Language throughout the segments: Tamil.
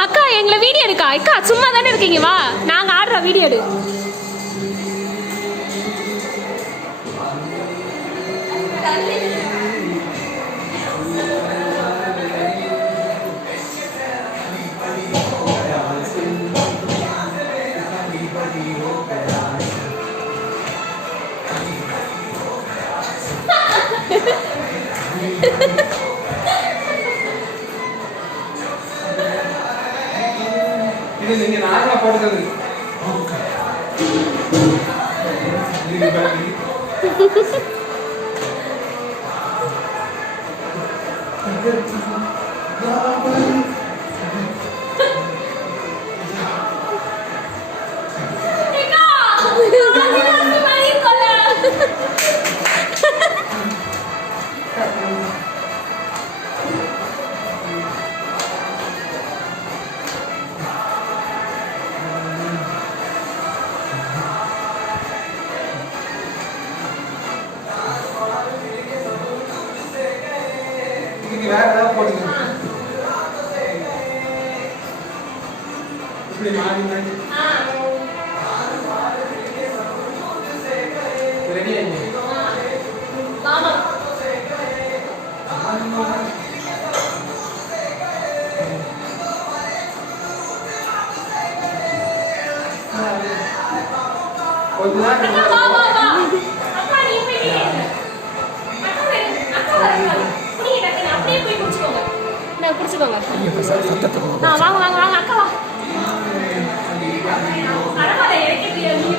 அக்கா எங்களை வீடியோ எடுக்கா அக்கா சும்மா தானே இருக்கீங்க வா நாங்க ஆடுற வீடியோ எடு இது நீங்க நார்மலா போடுறது வேற ஏதாவது போடுங்க இப்படி மாறி மாறி ரெடி ஆயிடுங்க ஆமா கொஞ்ச நேரம் வா வா வா அப்பா நீ போய் அப்படியே போய் குடிச்சுக்கோங்க நான் குடிச்சுக்கோங்க வாங்க வாங்க வாங்க அக்கா வா பரவாயில்ல இறக்கிட்டியா நீ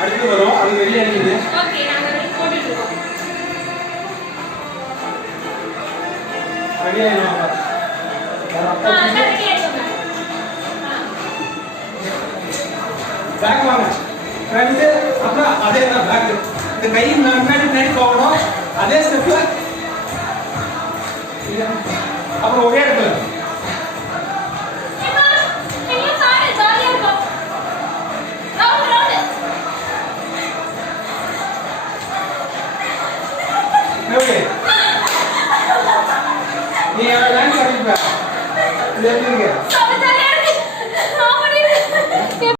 அடுத்து வரும் அது ரெடி ஆயிடுங்க ஓகே நாங்க போட்டுட்டு இருக்கோம் ரெடி ஆயிடுவாங்க ரெடி ஆயிடுங்க பேக் வாங்க ஃப்ரண்ட் அப்புறம் அதே தான் பேக் இந்த கை முன்னாடி போகணும் அதே ஸ்டெப்ல அப்புறம் ஒரே இடத்துல நீ டான்ஸ் ஆடிப்ப இது எப்படி இருக்கு